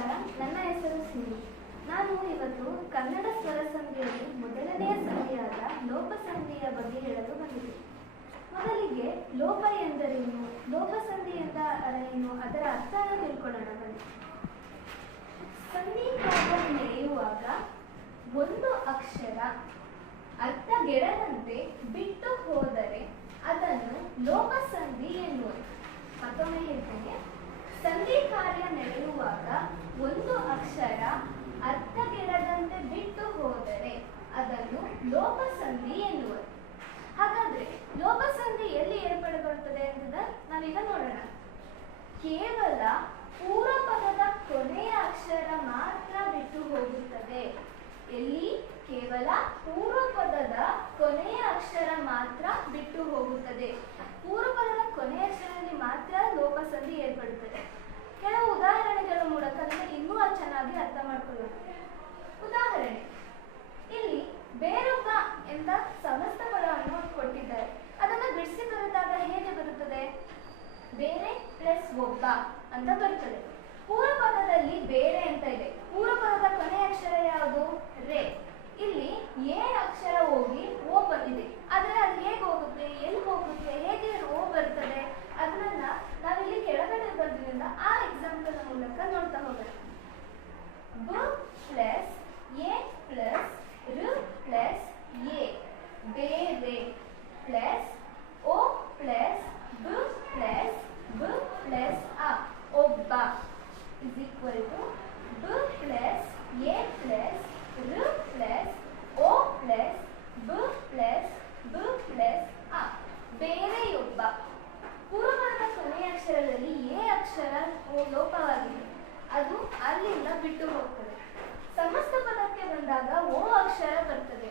ನಮಸ್ಕಾರ, ನನ್ನ ಹೆಸರು ಸಿನಿ. ನಾನು ಇವತ್ತು ಕನ್ನಡ ಸ್ವರ ಸಂಧಿಯಲ್ಲಿ ಮೊದಲನೆಯ ಸಂಧಿಯಾದ ಲೋಪ ಸಂಧಿಯ ಬಗ್ಗೆ ಹೇಳಲು ಬಂದಿದೆ ಮೊದಲಿಗೆ ಲೋಪ ಎಂದರೇನು? ಲೋಪ ಸಂಧಿ ಎಂದ ಏನು ಅದರ ಅರ್ಥನ ತಿಳ್ಕೊಳ್ಳೋಣ ಬನ್ನಿ ಸಂಧಿ ಕಾರ್ಯ ನಡೆಯುವಾಗ ಒಂದು ಅಕ್ಷರ ಅರ್ಥಗೆಡದಂತೆ ಬಿಟ್ಟು ಹೋದರೆ ಅದನ್ನು ಲೋಪ ಸಂಧಿ ಎನ್ನುವರು ಮತ್ತೊಮ್ಮೆ ಹೇಳ್ತೇನೆ ಸಂಧಿ ಕಾರ್ಯ ಒಂದು ಅಕ್ಷರ ಅರ್ಥಗೆಡದಂತೆ ಬಿಟ್ಟು ಹೋದರೆ ಅದನ್ನು ಲೋಪಸಂಧಿ ಎನ್ನುವರು. ಹಾಗಾದ್ರೆ ಲೋಪಸಂಧಿ ಎಲ್ಲಿ ಏರ್ಪಡೆಗೊಳ್ಳುತ್ತದೆ ಎಂಬುದನ್ನು ನಾವೀಗ ನೋಡೋಣ. ಕೇವಲ ಪೂರ್ವ ಪದದ ಕೊನೆಯ ಅಕ್ಷರ ಮಾತ್ರ ಬಿಟ್ಟು ಹೋಗುತ್ತದೆ. ಎಲ್ಲಿ? ಕೇವಲ ಪೂರ್ವ ಪದದ ಕೊನೆಯ ಅಕ್ಷರ ಮಾತ್ರ ಬಿಟ್ಟು ಹೋಗುತ್ತದೆ. ಪೂರ್ವ ಪದದ ಕೊನೆಯ ಅಕ್ಷರದಲ್ಲಿ ಮಾತ್ರ ಲೋಪಸಂಧಿ ಏರ್ಪಡುತ್ತದೆ. ಕೆಲವು ಉದಾಹರಣೆಗಳ ಮೂಲಕ ಇನ್ನೂ ಚೆನ್ನಾಗಿ ಅರ್ಥ ಮಾಡಿಕೊಳ್ಳೋಣ. ಉದಾಹರಣೆ, ಇಲ್ಲಿ ಬೇರೊಬ್ಬ ಎಂಬ ಸಮಸ್ತ ಪದವನ್ನು ಕೊಟ್ಟಿದ್ದಾರೆ. ಅದನ್ನು ಬಿಡಿಸಿ ಬರೆದಾಗ ಹೇಗೆ ಬರುತ್ತದೆ? ಬೇರೆ ಪ್ಲಸ್ ಒಬ್ಬ ಅಂತ ಬರುತ್ತದೆ. ಪೂರ್ವ ಪದದಲ್ಲಿ ಬೇರೆ ಅಂತ ಇದೆ. ಪೂರ್ವ ಪದದ ಕೊನೆಯ ಅಕ್ಷರ ಯಾವುದು? ರೇ. ಇಲ್ಲಿ ಎ ಅಕ್ಷರ ಹೋಗಿ ಓ ಬಂದಿದೆ. ಆದ್ರೆ ಅದು ಹೇಗೆ ಹೋಗುತ್ತೆ ಎಲ್ಲಿ ಹೋಗುತ್ತೆ ಹೇಗೆ ಓ ಬರ್ತದೆ ಅದನ್ನ ನಾವಿಲ್ಲಿ ಕೆಳಗಡೆ ಬರೋದ್ರಿಂದ ಆ ಎಕ್ಸಾಂಪಲ್ ಮೂಲಕ ನೋಡ್ತಾ ಹೋಗೋಣ ಬ ಪ್ಲಸ್ ಎ ಪ್ಲಸ್ ರ ಪ್ಲಸ್ ಎ ಬೇರೆ ಪ್ಲಸ್ ಓ ಪ್ಲಸ್ ಬ ಪ್ಲಸ್ ಬ ಪ್ಲಸ್ ಅ ಒಬ್ಬ ಇಸ್ ಈಕ್ವಲ್ ಟು ಬ ಪ್ಲಸ್ ಎ ಪ್ಲಸ್ ರ ಪ್ಲಸ್ ಓ ಪ್ಲಸ್ ಬ ಪ್ಲಸ್ ಬ ಪ್ಲಸ್ ಅ ಬೇರೆಯೊಬ್ಬ ಪೂರ್ವಪದ ಕೊನೆಯ ಅಕ್ಷರದಲ್ಲಿ ಎ ಅಕ್ಷರ ಲೋಪವಾಗಿದೆ. ಅದು ಅಲ್ಲಿಂದ ಬಿಟ್ಟು ಹೋಗ್ತದೆ. ಸಮಸ್ತ ಪದಕ್ಕೆ ಬಂದಾಗ ಓ ಅಕ್ಷರ ಬರ್ತದೆ.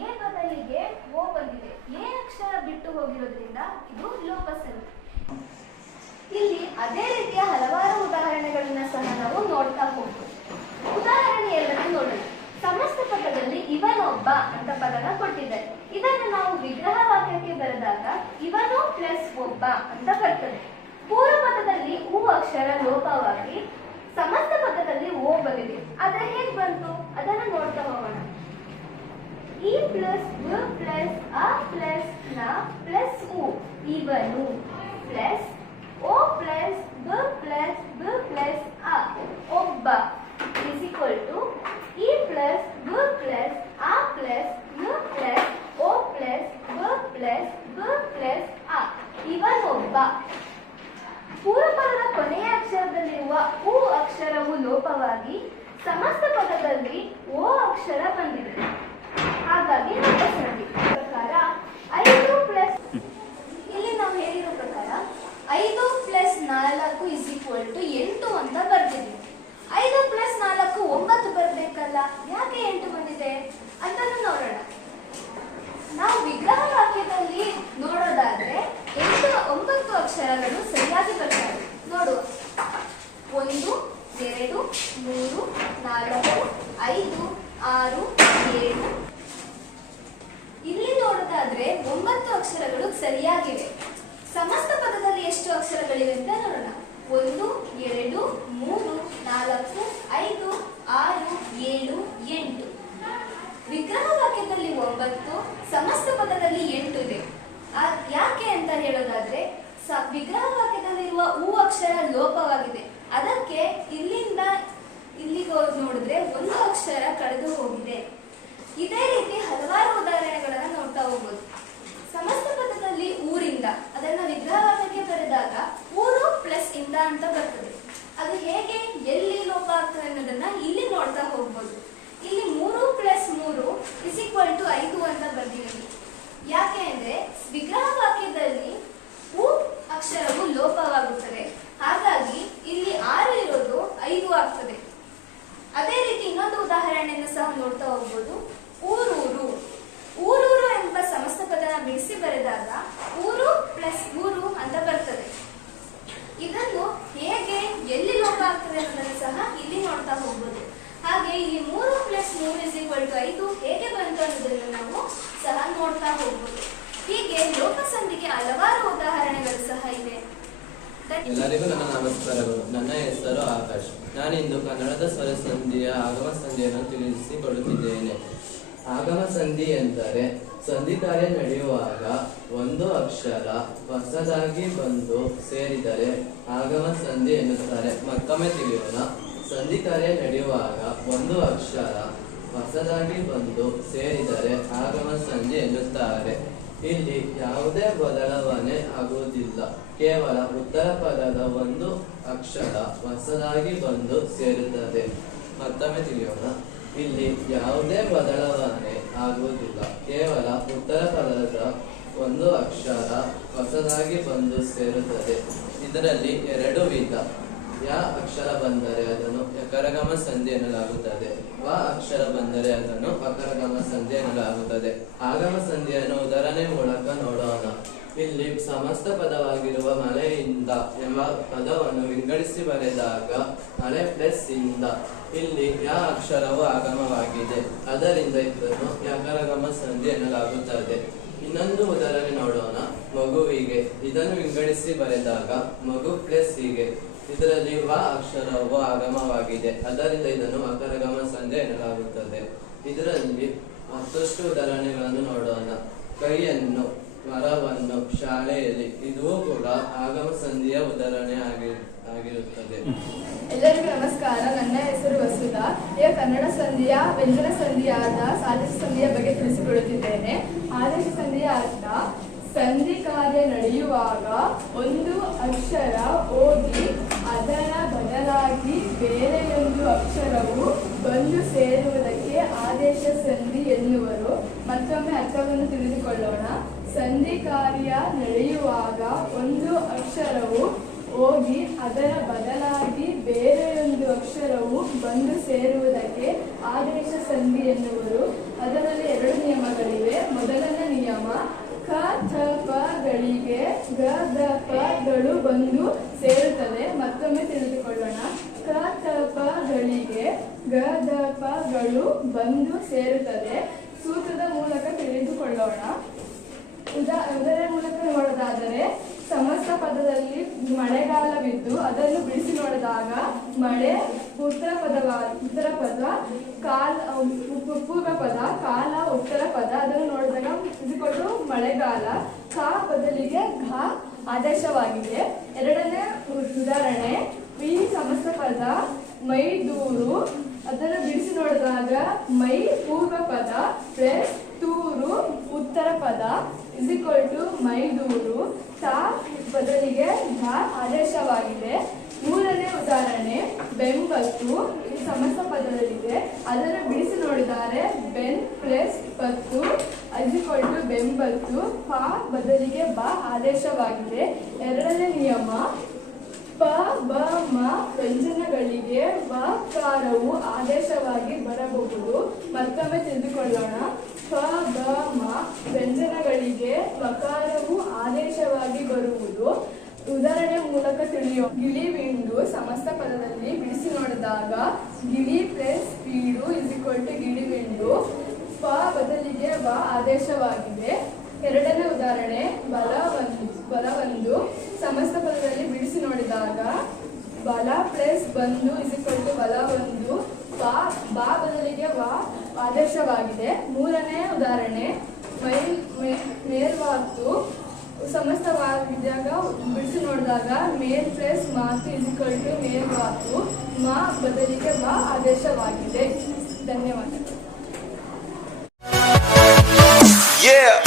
ಎ ಬದಲಿಗೆ ಓ ಬಂದಿದೆ. ಎ ಅಕ್ಷರ ಬಿಟ್ಟು ಹೋಗಿರೋದ್ರಿಂದ ಇದು ಲೋಪಸಂಧಿ ಇಲ್ಲಿ ಅದೇ ರೀತಿಯ ಹಲವಾರು ಉದಾಹರಣೆಗಳನ್ನ ಸಹ ನಾವು ನೋಡ್ತಾ ಹೋಗ್ಬೋದು. ಉದಾಹರಣೆಯಲ್ಲನ್ನು ನೋಡೋಣ. ಸಮಸ್ತ ಪದದಲ್ಲಿ ಇವನೊಬ್ಬ ಅಂತ ಪದನ ಕೊಟ್ಟಿದ್ದಾರೆ. ಇದನ್ನು ನಾವು ವಿಗ್ರಹ ವಾಕ್ಯಕ್ಕೆ ಬರೆದಾಗ ಇವನು ಪ್ಲಸ್ ಒಬ್ಬ ಅಂತ ಬರ್ತದೆ. ಪೂರ್ವ ಪದದಲ್ಲಿ ಅಕ್ಷರ ಲೋಪವಾಗಿ ಸಮಸ್ತ ಪದದಲ್ಲಿ ಓ ಬಂದಿದೆ. ಆದ್ರೆ ಹೇಗ್ ಬಂತು? ಅದನ್ನ ನೋಡ್ತಾ ಹೋಗೋಣ. ಇ ಪ್ಲಸ್ ಬ ಪ್ಲಸ್ ಅ ಪ್ಲಸ್ನ ಪ್ಲಸ್ ಉ ಇವನು ಪ್ಲಸ್ ಓ ಪ್ಲಸ್ ಬ ಪ್ಲಸ್ ಬ ಪ್ಲಸ್ ಅ ಒಬ್ಬ ಇಸ್ ಈಕ್ವಲ್ ಟು ಇ ಪ್ಲಸ್ ಬ ಪ್ಲಸ್ ಅ ಪ್ಲಸ್ನ ಪ್ಲಸ್ ಓ ಪ್ಲಸ್ ಬ ಪ್ಲಸ್ ಬ ಪ್ಲಸ್ ಅ ಇವನೊಬ್ಬ ಪೂರ್ವಪದದ ಕೊನೆಯ ಅಕ್ಷರದಲ್ಲಿರುವ ಉ ಅಕ್ಷರವು ಲೋಪವಾಗಿ ಸಮಸ್ತ ಪದದಲ್ಲಿ ಓ ಅಕ್ಷರ ಬಂದಿದೆ ಹಾಗಾಗಿ ಲೋಪಸಂಧಿ ಪ್ರಕಾರ ಐದು ಪ್ಲಸ್ ಇಲ್ಲಿ ನಾವು ಹೇಳಿರೋ ಪ್ರಕಾರ ಐದು ಪ್ಲಸ್ ನಾಲ್ಕು ಇಸ್ ಈಕ್ವಲ್ ಟು ಎಂಟು ಅಂತ ಬರ್ತಿದ್ವಿ ಐದು ಪ್ಲಸ್ ನಾಲ್ಕು ಒಂಬತ್ತು ಬರ್ಬೇಕಲ್ಲ ಯಾಕೆ ಎಂಟು ಬಂದಿದೆ ಅಂತಲೂ ನೋಡೋಣ ನಾವು ವಿಗ್ರಹ ವಾಕ್ಯದಲ್ಲಿ ನೋಡೋದಾದ್ರೆ ಎಂಟು ಅಕ್ಷರಗಳು ಸರಿಯಾಗಿ ಬರ್ತಾರೆ ನೋಡು. ಒಂದು, ಎರಡು, ಮೂರು, ನಾಲ್ಕು, ಐದು, ಆರು, ಏಳು. ಇಲ್ಲಿ ನೋಡೋದಾದ್ರೆ ಒಂಬತ್ತು ಅಕ್ಷರಗಳು ಸರಿಯಾಗಿವೆ. ಸಮಸ್ತ ಪದದಲ್ಲಿ ಎಷ್ಟು ಅಕ್ಷರಗಳಿವೆ ಅಂತ ನೋಡೋಣ. ಒಂದು, ಎರಡು, ಮೂರು, ನಾಲ್ಕು, ಐದು, ಆರು, ಏಳು, ಎಂಟು. ವಿಗ್ರಹ ವಾಕ್ಯದಲ್ಲಿ ಒಂಬತ್ತು, ಸಮಸ್ತ ಪದದಲ್ಲಿ ಎಂಟು ಹಲವಾರು ಉದಾಹರಣೆಗಳು ಸಹ ಇವೆ. ಎಲ್ಲರಿಗೂ ನನ್ನ ನಮಸ್ಕಾರಗಳು. ನನ್ನ ಹೆಸರು ಆಕಾಶ್. ನಾನಿಂದು ಕನ್ನಡದ ಸ್ವರ ಸಂಧಿಯ ಆಗಮ ಸಂಧಿಯನ್ನು ತಿಳಿಸಿಕೊಡುತ್ತಿದ್ದೇನೆ. ಆಗಮ ಸಂಧಿ ಎಂದರೆ ಸಂಧಿ ಕಾರ್ಯ ನಡೆಯುವಾಗ ಒಂದು ಅಕ್ಷರ ಹೊಸದಾಗಿ ಬಂದು ಸೇರಿದರೆ ಆಗಮ ಸಂಧಿ ಎನ್ನುತ್ತಾರೆ. ಮತ್ತೊಮ್ಮೆ ತಿಳಿಯೋಣ. ಸಂಧಿ ಕಾರ್ಯ ನಡೆಯುವಾಗ ಒಂದು ಅಕ್ಷರ ಹೊಸದಾಗಿ ಬಂದು ಸೇರಿದರೆ ಆಗಮ ಸಂಧಿ ಎನ್ನುತ್ತಾರೆ. ಇಲ್ಲಿ ಯಾವುದೇ ಬದಲಾವಣೆ ಆಗುವುದಿಲ್ಲ. ಕೇವಲ ಉತ್ತರ ಪದದ ಒಂದು ಅಕ್ಷರ ಹೊಸದಾಗಿ ಬಂದು ಸೇರುತ್ತದೆ. ಮತ್ತೊಮ್ಮೆ ತಿಳಿಯೋಣ. ಇಲ್ಲಿ ಯಾವುದೇ ಬದಲಾವಣೆ ಆಗುವುದಿಲ್ಲ. ಕೇವಲ ಉತ್ತರ ಪದದ ಒಂದು ಅಕ್ಷರ ಹೊಸದಾಗಿ ಬಂದು ಸೇರುತ್ತದೆ. ಇದರಲ್ಲಿ ಎರಡು ವಿಧ. ಯ ಅಕ್ಷರ ಬಂದರೆ ಅದನ್ನು ಯಕರಗಮ ಸಂಧಿ ಎನ್ನಲಾಗುತ್ತದೆ. ವ ಅಕ್ಷರ ಬಂದರೆ ಅದನ್ನು ಅಕರಗಮ ಸಂಧಿ ಎನ್ನಲಾಗುತ್ತದೆ. ಆಗಮ ಸಂಧಿಯನ್ನು ಉದಾಹರಣೆ ಮೂಲಕ ನೋಡೋಣ. ಇಲ್ಲಿ ಸಮಸ್ತ ಪದವಾಗಿರುವ ಮಳೆಯಿಂದ ಎಂಬ ಪದವನ್ನು ವಿಂಗಡಿಸಿ ಬರೆದಾಗ ಮಳೆ ಪ್ಲಸ್ ಇಂದ. ಇಲ್ಲಿ ಯಾ ಅಕ್ಷರವು ಆಗಮವಾಗಿದೆ. ಅದರಿಂದ ಇದನ್ನು ಯಕರಗಮ ಸಂಧಿ ಎನ್ನಲಾಗುತ್ತದೆ. ಇನ್ನೊಂದು ಉದಾಹರಣೆ ನೋಡೋಣ. ಮಗುವಿಗೆ ಇದನ್ನು ವಿಂಗಡಿಸಿ ಬರೆದಾಗ ಮಗು ಪ್ಲಸ್ ಹೀಗೆ. ಇದರಲ್ಲಿ ವ ಅಕ್ಷರವು ಆಗಮವಾಗಿದೆ. ಅದರಿಂದ ಇದನ್ನು ಅಕರಗಮ ಸಂಧೆ ಎನ್ನಲಾಗುತ್ತದೆ. ಇದರಲ್ಲಿ ಮತ್ತಷ್ಟು ಉದಾಹರಣೆಗಳನ್ನು ನೋಡೋಣ. ಕೈಯನ್ನು, ಮರವನ್ನು, ಶಾಲೆಯಲ್ಲಿ ಇದು ಕೂಡ ಆಗಮ ಸಂಧಿಯ ಉದಾಹರಣೆ ಆಗಿ, ಆಗಿರುತ್ತದೆ. ಎಲ್ಲರಿಗೂ ನಮಸ್ಕಾರ. ನನ್ನ ಹೆಸರು ವಸುಧಾ. ಈಗ ಕನ್ನಡ ಸಂಧಿಯ, ವ್ಯಂಜನ ಸಂಧಿಯಾದ ಸಾಧಿಸ ಸಂಧಿಯ ಬಗ್ಗೆ ತಿಳಿಸಿಕೊಡುತ್ತಿದ್ದೇನೆ. ಆದೇಶ ಸಂಧಿಯ ಅರ್ಥ, ಸಂಧಿ ಕಾರ್ಯ ನಡೆಯುವಾಗ ಒಂದು ಅಕ್ಷರ ಹೋಗಿ ಅದರ ಬದಲಾಗಿ ಬೇರೆಯೊಂದು ಅಕ್ಷರವು ಬಂದು ಸೇರುವುದಕ್ಕೆ ಆದೇಶ ಸಂಧಿ ಎನ್ನುವರು. ಮತ್ತೊಮ್ಮೆ ಅರ್ಥವನ್ನು ತಿಳಿದುಕೊಳ್ಳೋಣ. ಸಂಧಿ ಕಾರ್ಯ ನಡೆಯುವಾಗ ಒಂದು ಅಕ್ಷರವು ಹೋಗಿ ಅದರ ಬದಲಾಗಿ ಬೇರೆಯೊಂದು ಅಕ್ಷರವು ಬಂದು ಸೇರುವುದಕ್ಕೆ ಆದೇಶ ಸಂಧಿ ಎನ್ನುವರು. ಅದರಲ್ಲಿ ಎರಡು ನಿಯಮಗಳಿವೆ. ಮೊದಲನೇ ನಿಯಮ ಕ ಥ ಪಗಳಿಗೆ ಗ ದ ಪಗಳು ಬಂದು ಸೇರುತ್ತದೆ ಮತ್ತೊಮ್ಮೆ ತಿಳಿದುಕೊಳ್ಳೋಣ. ಕ ಥ ಪಗಳಿಗೆ ಗ ದ ಪಗಳು ಬಂದು ಸೇರುತ್ತದೆ ಸೂತ್ರದ ಮೂಲಕ ತಿಳಿದುಕೊಳ್ಳೋಣ. ಉದಾ ಉದಾಹರಣೆ ಮೂಲಕ ನೋಡೋದಾದರೆ, ಸಮಸ್ತ ಪದದಲ್ಲಿ ಮಳೆಗಾಲವಿದ್ದು ಅದನ್ನು ಬಿಡಿಸಿ ನೋಡಿದಾಗ ಮಳೆ ಉತ್ತರ ಪದವ, ಉತ್ತರ ಪದ, ಕಾಲ ಪೂರ್ವ ಪದ, ಕಾಲ, ಉತ್ತರ ಪದ ಅದನ್ನು ನೋಡಿದಾಗ ಮಳೆಗಾಲ, ಕ ಬದಲಿಗೆ ಘ ಆದೇಶವಾಗಿದೆ ಎರಡನೇ ಉದಾಹರಣೆ ಈ ಸಮಸ್ತ ಪದ ಮೈದೂರು ಅದನ್ನು ಬಿಡಿಸಿ ನೋಡಿದಾಗ ಮೈ ಪೂರ್ವ ಪದ ಪ್ಲಸ್ ತೂರು ಉತ್ತರ ಪದ ಇಸ್ ಟು ಮೈದೂರು ಸಾ ಬದಲಿಗೆ ಘ ಆದೇಶವಾಗಿದೆ ಮೂರನೇ ಉದಾಹರಣೆ, ಬೆಂಬತ್ತು. ಈ ಸಮಸ್ತ ಪದದಲ್ಲಿದೆ. ಅದನ್ನು ಬಿಡಿಸಿ ನೋಡಿದರೆ, ಬೆನ್ ಪ್ಲಸ್ ಪತ್ತು. ಈಕ್ವಲ್ ಬೆಂಬತ್ತು ಪ ಬದಲಿಗೆ ಬ ಆದೇಶವಾಗಿದೆ. ಎರಡನೇ ನಿಯಮ, ಪ, ಬ, ಮ ವ್ಯಂಜನಗಳಿಗೆ ವಕಾರವು ಆದೇಶವಾಗಿ ಬರಬಹುದು. ಮತ್ತೊಮ್ಮೆ ತಿಳಿದುಕೊಳ್ಳೋಣ. ಪ, ಬ, ಮ ವ್ಯಂಜನಗಳಿಗೆ ವಕಾರವು ಆದೇಶವಾಗಿ ಬರುವುದು. ಉದಾಹರಣೆ ಮೂಲಕ ತಿಳಿಯೋ, ಗಿಳಿ ವಿಂಡು ಸಮಸ್ತ ಪದದಲ್ಲಿ ಬಿಡಿಸಿ ನೋಡಿದಾಗ, ಗಿಳಿ ಪ್ಲಸ್ ಬೀಡು ಇಸ್ ಗಿಳಿ ಬಿಂದು ಬದಲಿಗೆ ಬ ಆದೇಶವಾಗಿದೆ. ಎರಡನೇ ಉದಾಹರಣೆ, ಬಲ ಒಂದು ಬಲವೊಂದು ಸಮಸ್ತ ಪದದಲ್ಲಿ ಬಿಡಿಸಿ ನೋಡಿದಾಗ, ಬಲ ಪ್ಲಸ್ ಬಂದು ಇಸ್ ಈಕ್ವಲ್ ಟು ಬಲ ಒಂದು ಬಾ ಬಾ ಬದಲಿಗೆ ವಾ ಆದೇಶವಾಗಿದೆ. ಮೂರನೇ ಉದಾಹರಣೆ ಮೈ ಮೇಲ್ವಾತು ಸಮಸ್ತವಾಗಿದ್ದಾಗ ಬಿಡಿಸಿ ನೋಡಿದಾಗ, ಮೇಲ್ ಪ್ಲಸ್ ಮಾತು ಇಸ್ ಈಕ್ವಲ್ ಟು ಮೇಲ್ವಾತು ಮಾ ಬದಲಿಗೆ ಬಾ ಆದೇಶವಾಗಿದೆ. ಧನ್ಯವಾದಗಳು. Yeah.